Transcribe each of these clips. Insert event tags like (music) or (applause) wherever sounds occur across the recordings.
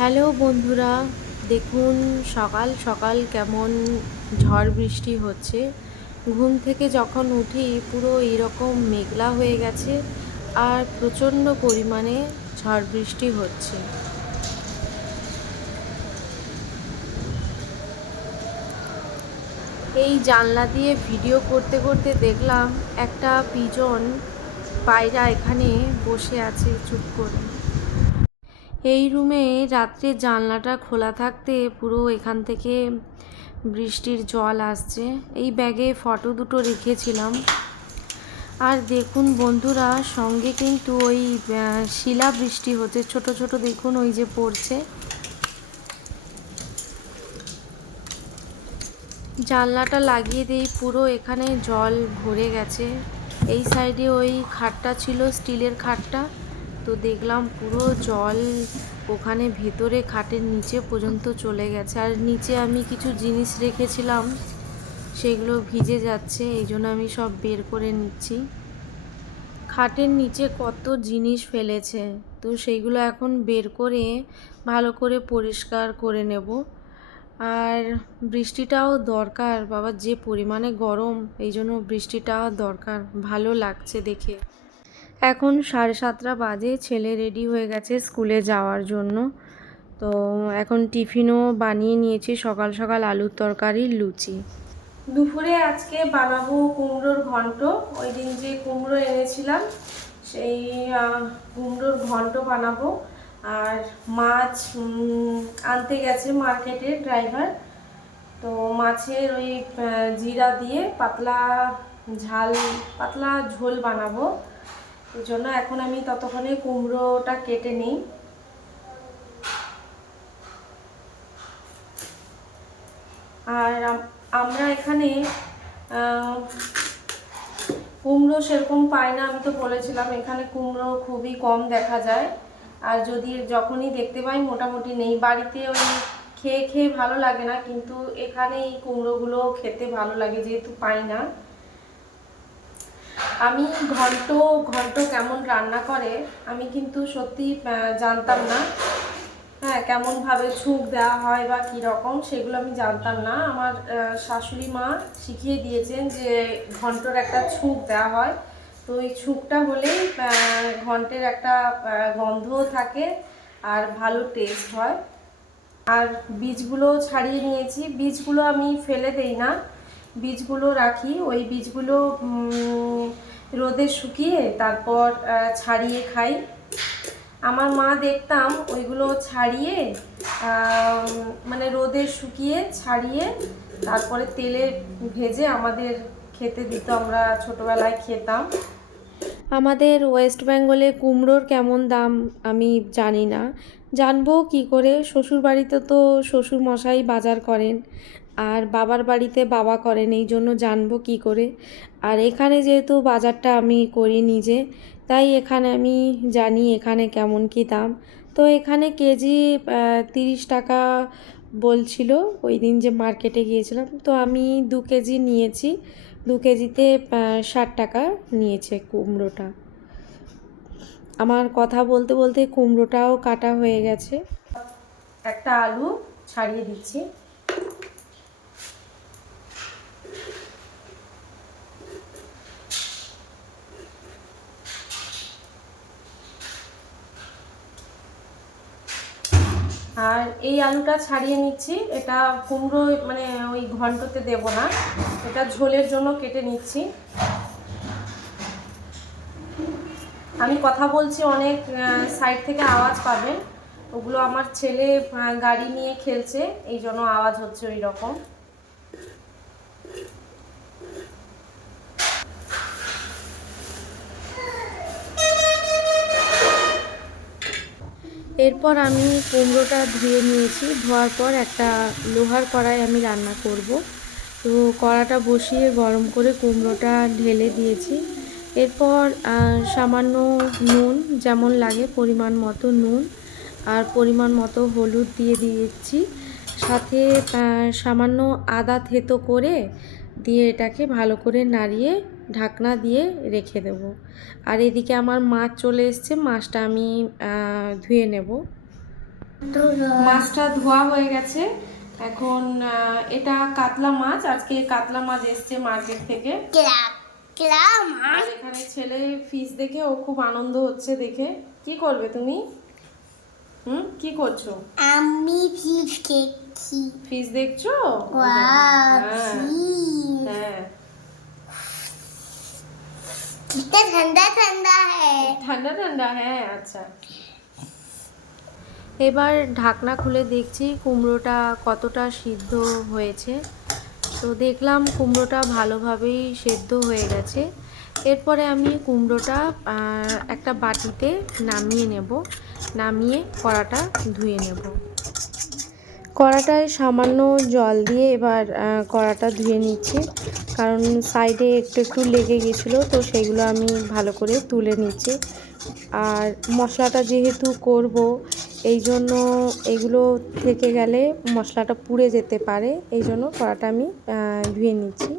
Hello বন্ধুরা, দেখুন সকাল সকাল কেমন ঝড় বৃষ্টি হচ্ছে। ঘুম থেকে যখন উঠি পুরো এরকম মেঘলা হয়ে গেছে আর প্রচণ্ড পরিমাণে ঝড় বৃষ্টি হচ্ছে। এই জানলা দিয়ে ভিডিও করতে করতে দেখলাম একটা পিজন পায়রা এখানে বসে আছে চুপ করে। এই রুমে রাত্রে জানলাটা খোলা থাকতে পুরো এখান থেকে বৃষ্টির জল আসছে। এই ব্যাগে ফটো দুটো রেখেছিলাম। আর দেখুন বন্ধুরা, সঙ্গে কিন্তু ওই শিলা বৃষ্টি হচ্ছে। ছোট ছোট দেখুন ওই যে পড়ছে। জানলাটা লাগিয়ে দিই, পুরো এখানে জল ভরে গেছে। এই সাইডে ওই খাটটা ছিল, স্টিলের খাটটা। তো দেখলাম পুরো জল ওখানে ভেতরে খাটের নিচে পর্যন্ত চলে গেছে। আর নিচে আমি কিছু জিনিস রেখেছিলাম, সেগুলো ভিজে যাচ্ছে, এই জন্য আমি সব বের করে নিচ্ছি। খাটের নিচে কত জিনিস ফেলেছে, তো সেইগুলো এখন বের করে ভালো করে পরিষ্কার করে নেব। আর বৃষ্টিটাও দরকার, বাবা যে পরিমাণে গরম, এই জন্য বৃষ্টিটা দরকার, ভালো লাগছে দেখে। এখন সাড়ে সাতটা বাজে, ছেলে রেডি হয়ে গেছে স্কুলে যাওয়ার জন্য। তো এখন টিফিনও বানিয়ে নিয়েছি, সকাল সকাল আলুর তরকারি, লুচি। দুপুরে আজকে বানাবো কুমড়োর ঘন্ট। ওই দিন যে কুমড়ো এনেছিলাম, সেই কুমড়োর ঘন্ট বানাবো। আর মাছ আনতে গেছে মার্কেটে ড্রাইভার তো মাছের ওই জিরা দিয়ে পাতলা ঝাল, পাতলা ঝোল বানাবো। এই জন্য এখন আমি ততক্ষণে কুমড়োটা কেটে নিই। আর আম- আমরা এখানে কুমড়ো সেরকম পাই না, আমি তো বলেছিলাম, এখানে কুমড়ো খুবই কম দেখা যায়। আর যদি যখনই দেখতে পাই, মোটামুটি নেই। বাড়িতে ওই খেয়ে খেয়ে ভালো লাগে না, কিন্তু এখানে এই কুমড়োগুলো খেতে ভালো লাগে, যেহেতু পাই না। আমি ঘন্ট ঘন্ট কেমন রান্না করে, আমি কিন্তু সত্যি জানতাম না। হ্যাঁ কেমনভাবে ছুঁক দেওয়া হয় বা কী রকম, সেগুলো আমি জানতাম না। আমার শাশুড়ি মা শিখিয়ে দিয়েছেন যে ঘন্টর একটা ছুঁক দেওয়া হয়। তো ওই ছুঁকটা হলেই ঘন্টের একটা গন্ধও থাকে আর ভালো টেস্ট হয়। আর বীজগুলো ছাড়িয়ে নিয়েছি। বীজগুলো আমি ফেলে দেই না। বীজগুলো রাখি, ওই বীজগুলো রোদে শুকিয়ে তারপর ছাড়িয়ে খাই। আমার মা দেখতাম ওইগুলো ছাড়িয়ে মানে রোদে শুকিয়ে ছাড়িয়ে তারপরে তেলে ভেজে আমাদের খেতে দিত, আমরা ছোটোবেলায় খেতাম। আমাদের ওয়েস্ট বেঙ্গলে কুমড়োর কেমন দাম আমি জানি না। জানব কি করে? শ্বশুর বাড়িতে তো শ্বশুর মশাই বাজার করেন। আর বাবার বাড়িতে বাবা করেন, এই জন্য জানব কি করে। আর এখানে যেহেতু বাজারটা আমি করি নিজে, তাই এখানে আমি জানি এখানে কেমন কি দাম। তো এখানে কেজি তিরিশ টাকা বলছিল, ওই দিন যে মার্কেটে গিয়েছিলাম। তো আমি দু কেজি নিয়েছি, দু কেজিতে ষাট টাকা নিয়েছে কুমড়োটা। আমার কথা বলতে বলতে কুমড়োটাও কাটা হয়ে গেছে। একটা আলু ছাড়িয়ে দিচ্ছি। আর এই আলুটা ছাড়িয়ে নিচ্ছি। এটা কুমড়ো মানে ওই ঘন্টতে দেব না। এটা ঝোলের জন্য কেটে নিচ্ছি। আমি কথা বলছি, অনেক সাইড থেকে আওয়াজ পাবেন। ওগুলো আমার ছেলে গাড়ি নিয়ে খেলছে, এই জন্য আওয়াজ হচ্ছে ওই রকম এরপর আমি কুমড়োটা ধুয়ে নিয়েছি। ধোয়ার পর একটা লোহার কড়াই আমি রান্না করব। তো কড়াটা বসিয়ে গরম করে কুমড়োটা ঢেলে দিয়েছি। এরপর সামান্য নুন, যেমন লাগে পরিমাণ মতো নুন আর পরিমাণ মতো হলুদ দিয়ে দিয়েছি। সাথে সামান্য আদা থেতো করে দিয়ে এটাকে ভালো করে নাড়িয়ে ঢাকনা দিয়ে রেখে দেব। আর এদিকে আমার মাছ চলে এসছে মাছটা আমি ধুয়ে নেব। মাছটা ধোয়া হয়ে গেছে। এখন এটা কাতলা মাছ আজকে কাতলা মাছ এসছে মার্কেট থেকে। এখানে ছেলে ফিশ দেখে ও খুব আনন্দ হচ্ছে দেখে। কি করবে তুমি? হুম? কি করছ? আমি ফিশ খেয়েছি ফিশ দেখছো ওয়াও হ্যাঁ, ফিশ হ্যাঁ कितना ठंडा ठंडा है ঠান্ডা ঠান্ডা হ্যাঁ আচ্ছা এবার ঢাকনা খুলে দেখছি কুমড়োটা কতটা সিদ্ধ হয়েছে তো দেখলাম কুমড়োটা ভালোভাবেই সেদ্ধ হয়ে গেছে এরপরে আমি কুমড়োটা আহ, একটা বাটিতে নামিয়ে নেব নামিয়ে কড়াটা ধুয়ে নেব কড়াটায় সামান্য জল দিয়ে এবার কড়াটা ধুয়ে নিচ্ছি। কারণ সাইডে একটু একটু লেগে গেছিল, তো সেগুলো আমি ভালো করে তুলে নিচ্ছি। আর মশলাটা যেহেতু করব, এই জন্য এগুলো থেকে গেলে মশলাটা পুড়ে যেতে পারে, এই জন্য কড়াটা আমি ধুয়ে নিচ্ছি।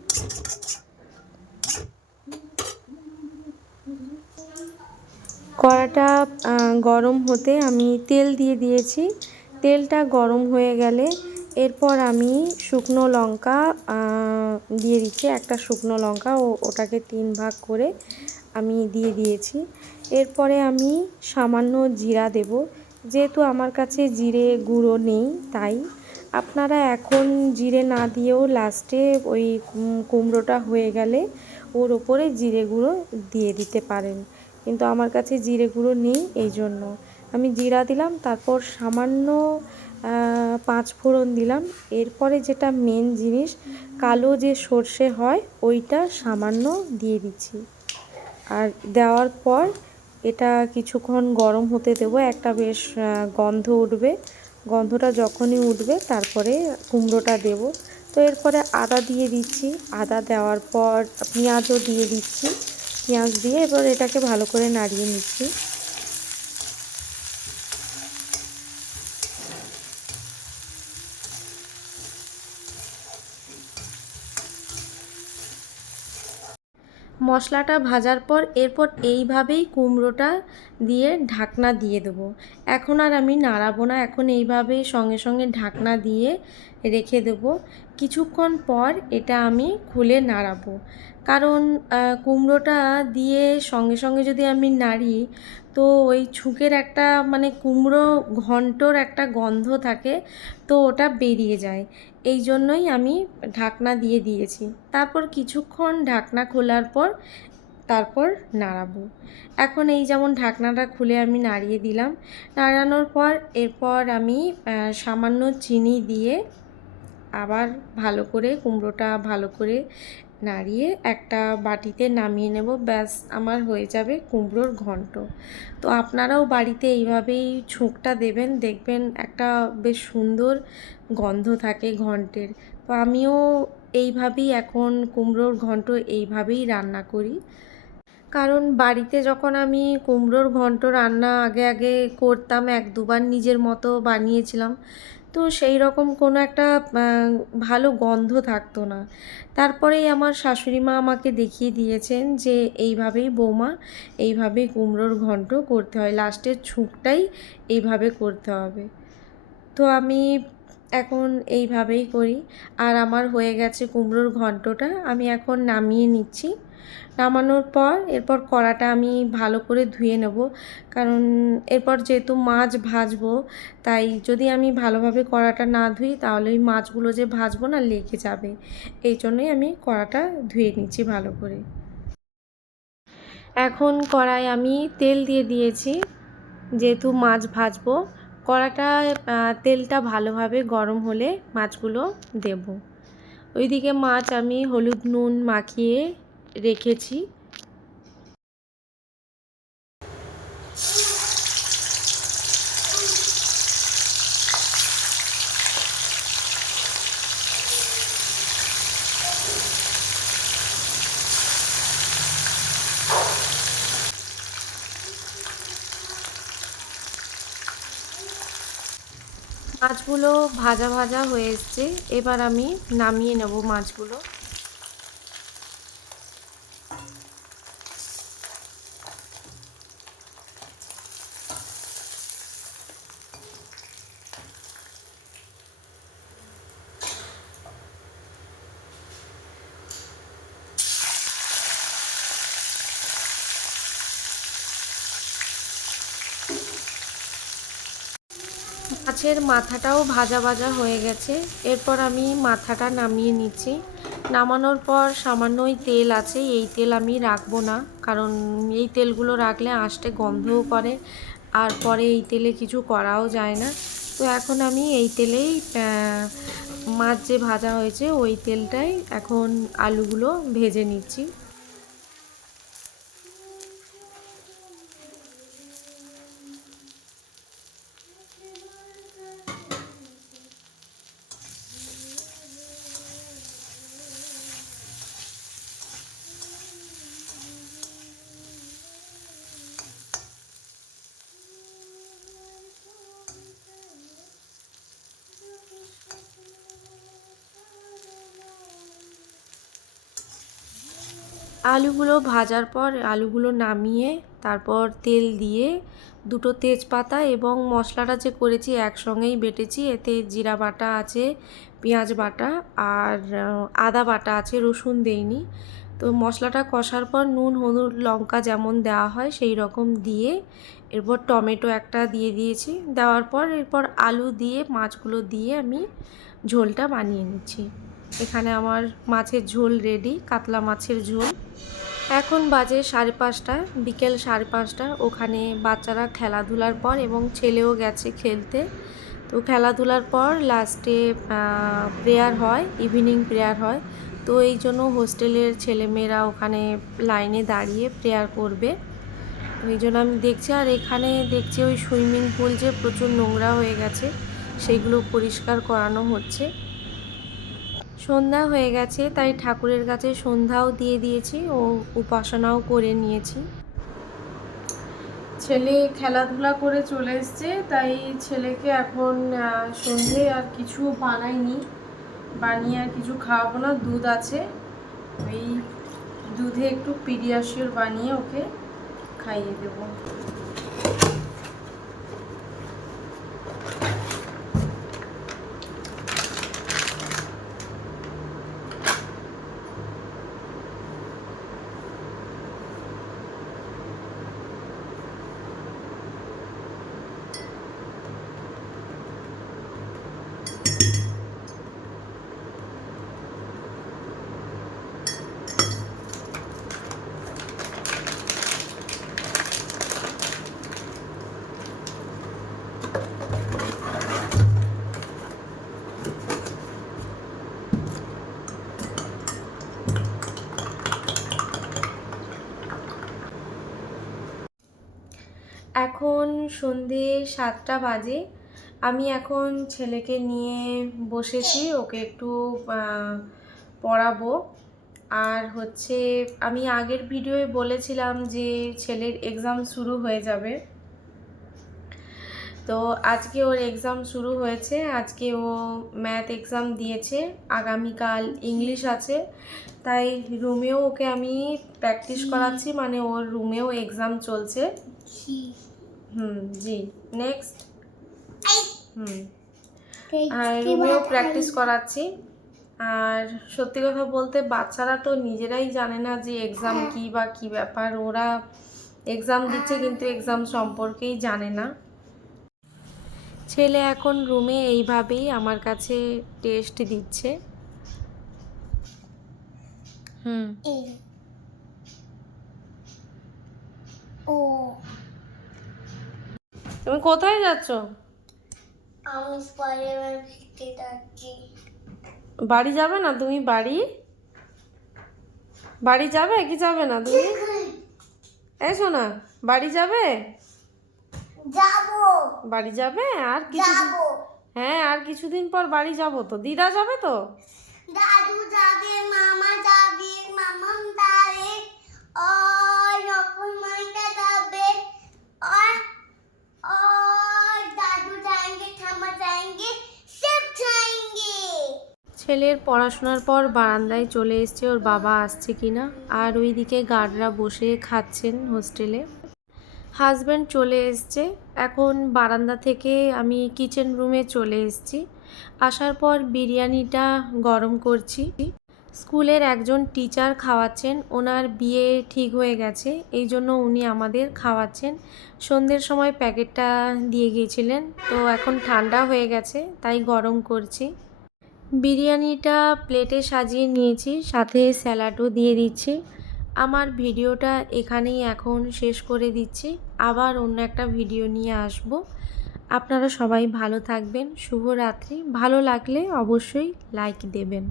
কড়াটা গরম হতে আমি তেল দিয়ে দিয়েছি। তেলটা গরম হয়ে গেলে এরপর আমি শুকনো লঙ্কা দিয়ে দিচ্ছি একটা শুকনো লঙ্কা। ও, ওটাকে তিন ভাগ করে আমি দিয়ে দিয়েছি। এরপরে আমি সামান্য জিরা দেব। যেহেতু আমার কাছে জিরে গুঁড়ো নেই, তাই আপনারা এখন জিরে না দিয়েও লাস্টে ওই কুমড়োটা হয়ে গেলে ওর ওপরে জিরে গুঁড়ো দিয়ে দিতে পারেন। কিন্তু আমার কাছে জিরে গুঁড়ো নেই, এই জন্য। আমি জিরা দিলাম, তারপর সামান্য পাঁচ ফোড়ন দিলাম। এরপরে যেটা মেন জিনিস, কালো যে সর্ষে হয়, ওইটা সামান্য দিয়ে দিচ্ছি। আর দেওয়ার পর এটা কিছুক্ষণ গরম হতে দেবো, একটা বেশ গন্ধ উঠবে। গন্ধটা যখনই উঠবে, তারপরে কুমড়োটা দেব। তো এরপরে আদা দিয়ে দিচ্ছি। আদা দেওয়ার পর পেঁয়াজও দিয়ে দিচ্ছি। পেঁয়াজ দিয়ে এবার এটাকে ভালো করে নাড়িয়ে নিচ্ছি। মশলাটা ভাজার পর এরপর এইভাবেই কুমড়োটা দিয়ে ঢাকনা দিয়ে দেবো। এখন আর আমি নাড়াবো না। এখন এইভাবে সঙ্গে সঙ্গে ঢাকনা দিয়ে রেখে দেবো। কিছুক্ষণ পর এটা আমি খুলে নাড়াবো। কারণ কুমড়োটা দিয়ে সঙ্গে সঙ্গে যদি আমি নাড়ি, তো ওই ছুঁকের একটা মানে কুমড়ো ঘন্টর একটা গন্ধ থাকে, তো ওটা বেরিয়ে যায়। এই জন্যই আমি ঢাকনা দিয়ে দিয়েছি। তারপর কিছুক্ষণ ঢাকনা খোলার পর তারপর নাড়াবো। এখন এই যেমন ঢাকনাটা খুলে আমি নাড়িয়ে দিলাম। নাড়ানোর পর, এরপর আমি সামান্য চিনি দিয়ে আবার ভালো করে, কুমড়োটা ভালো করে নাড়িয়ে একটা বাটিতে নামিয়ে নেব। ব্যাস, আমার হয়ে যাবে কুমড়োর ঘন্ট। তো আপনারাও বাড়িতে এইভাবেই ছোঁকটা দেবেন, দেখবেন একটা বেশ সুন্দর গন্ধ থাকে ঘন্টের। তো আমিও এইভাবেই এখন কুমড়োর ঘন্ট এইভাবেই রান্না করি। কারণ বাড়িতে যখন আমি কুমড়োর ঘন্ট রান্না আগে আগে করতাম, এক দুবার নিজের মতো বানিয়েছিলাম, তো সেই রকম কোনো একটা ভালো গন্ধ থাকতো না। তারপরেই আমার শাশুড়ি মা আমাকে দেখিয়ে দিয়েছেন যে এইভাবেই বৌমা, এইভাবেই কুমড়োর ঘন্ট করতে হয়। লাস্টের ছুঁকটাই এইভাবে করতে হবে। তো আমি এখন এইভাবেই করি। আর আমার হয়ে গেছে কুমড়োর ঘন্টটা, আমি এখন নামিয়ে নিচ্ছি। নামানোর পর এরপর কড়াটা আমি ভালো করে ধুয়ে নেব। কারণ এরপর যেহেতু মাছ ভাজবো তাই যদি আমি ভালোভাবে কড়াটা না ধুই তাহলে ওই মাছগুলো যে ভাজবো না লেগে যাবে। এই জন্যই আমি কড়াটা ধুয়ে নিচ্ছি ভালো করে। এখন কড়াই আমি তেল দিয়ে দিয়েছি। যেহেতু মাছ ভাজবো কড়াটায় আহ, তেলটা ভালোভাবে গরম হলে মাছগুলো দেব। ওইদিকে মাছ আমি হলুদ নুন মাখিয়ে রেখেছি। মাছগুলো ভাজা ভাজা হয়ে এসছে। এবার আমি নামিয়ে নেব মাছগুলো। মাছের মাথাটাও ভাজা ভাজা হয়ে গেছে। এরপর আমি মাথাটা নামিয়ে নিচ্ছি। নামানোর পর সামান্যই তেল আছে, এই তেল আমি রাখব না। কারণ এই তেলগুলো রাখলে আঁশটে গন্ধও করে, আর পরে এই তেলে কিছু করাও যায় না। তো এখন আমি এই তেলেই মাছ যে ভাজা হয়েছে, ওই তেলটাই এখন আলুগুলো ভেজে নিচ্ছি। আলুগুলো ভাজার পর আলুগুলো নামিয়ে তারপর তেল দিয়ে দুটো তেজপাতা এবং মশলাটা যে করেছি একসঙ্গেই বেটেছি। এতে জিরা বাটা আছে, পেঁয়াজ বাটা আর আদা বাটা আছে, রসুন দেইনি। তো মশলাটা কষার পর নুন, হলুদ, লঙ্কা যেমন দেওয়া হয় সেই রকম দিয়ে এরপর টমেটো একটা দিয়ে দিয়েছি। দেওয়ার পর এরপর আলু দিয়ে, মাছগুলো দিয়ে আমি ঝোলটা বানিয়ে নিচ্ছি। এখানে আমার মাছের ঝোল রেডি কাতলা মাছের ঝোল। এখন বাজে সাড়ে পাঁচটা, বিকেল সাড়ে পাঁচটা। ওখানে বাচ্চারা খেলাধুলার পর এবং ছেলেও গেছে খেলতে। তো খেলাধুলার পর লাস্টে প্রেয়ার হয় ইভিনিং প্রেয়ার হয়। তো এই জন্য হোস্টেলের ছেলেমেয়েরা ওখানে লাইনে দাঁড়িয়ে প্রেয়ার করবে। ওই জন্য আমি দেখছি, আর এখানে দেখছি ওই সুইমিং পুল যে প্রচুর নোংরা হয়ে গেছে সেগুলো পরিষ্কার করানো হচ্ছে। সন্ধ্যা হয়ে গেছে, তাই ঠাকুরের কাছে সন্ধ্যাও দিয়ে দিয়েছি ও উপাসনাও করে নিয়েছি। ছেলে খেলাধুলা করে চলে এসছে, তাই ছেলেকে এখন সন্ধে আর কিছু বানাইনি। বানিয়ে আর কিছু খাওয়াবো না, দুধ আছে। ওই দুধে একটু পিডিয়াশিওর বানিয়ে ওকে খাইয়ে দেবো। এখন সন্ধে সাতটা বাজে। আমি এখন ছেলেকে নিয়ে বসেছি, ওকে একটু পড়াবো। আর হচ্ছে, আমি আগের ভিডিওয়ে বলেছিলাম যে ছেলের এক্সাম শুরু হয়ে যাবে। তো আজকে ওর এক্সাম শুরু হয়েছে। আজকে ও ম্যাথ এক্সাম দিয়েছে। আগামীকাল ইংলিশ আছে। তাই রুমেও ওকে আমি প্র্যাকটিস করাচ্ছি। মানে ওর রুমেও এক্সাম চলছে। হুম জি। নেক্সট হুম। আর রুমেও প্র্যাকটিস করাচ্ছি। আর সত্যি কথা বলতে বাচ্চারা তো নিজেরাই জানে না যে এক্সাম কি বা কি ব্যাপার। ওরা এক্সাম দিচ্ছে কিন্তু এক্সাম সম্পর্কেই জানে না। ছেলে এখন রুমে এইভাবেই আমার কাছে টেস্ট দিচ্ছে। হুম। ও। তুমি কোথায় যাচ্ছ? আমি স্পাইডারম্যান শিখতে যাচ্ছি। বাড়ি যাবে না তুমি? বাড়ি? বাড়ি যাবে কি যাবে না তুমি? (laughs) এসো না বাড়ি যাবে? যাবো বাড়ি যাবে আর কিছু যাবো হ্যাঁ আর কিছুদিন পর বাড়ি যাব তো দিদা যাবে তো দাদু যাবে মামা যাবে মামাম যাবে और নকুল মাইটা যাবে और और दादू जाएंगे ठामा जाएंगे सब जाएंगे ছেলের পড়াশোনার পর বারান্দায় চলে এসছে ওর বাবা আসছে কিনা আর ওইদিকে গার্ডরা বসে খাচ্ছেন হোস্টেলে হাজব্যান্ড চলে এসছে। এখন বারান্দা থেকে আমি কিচেন রুমে চলে এসেছি। আসার পর বিরিয়ানিটা গরম করছি। স্কুলের একজন টিচার খাওয়াচ্ছেন, ওনার বিয়ে ঠিক হয়ে গেছে, এই জন্য উনি আমাদের খাওয়াচ্ছেন। সন্ধ্যের সময় প্যাকেটটা দিয়ে গিয়েছিলেন, তো এখন ঠান্ডা হয়ে গেছে, তাই গরম করছি। বিরিয়ানিটা প্লেটে সাজিয়ে নিয়েছি, সাথে স্যালাডও দিয়ে দিচ্ছি। আমার ভিডিওটা এখানেই এখন শেষ করে দিচ্ছি। আবার অন্য একটা ভিডিও নিয়ে আসব। আপনারা সবাই ভালো থাকবেন, শুভরাত্রি। ভালো লাগলে অবশ্যই লাইক দেবেন।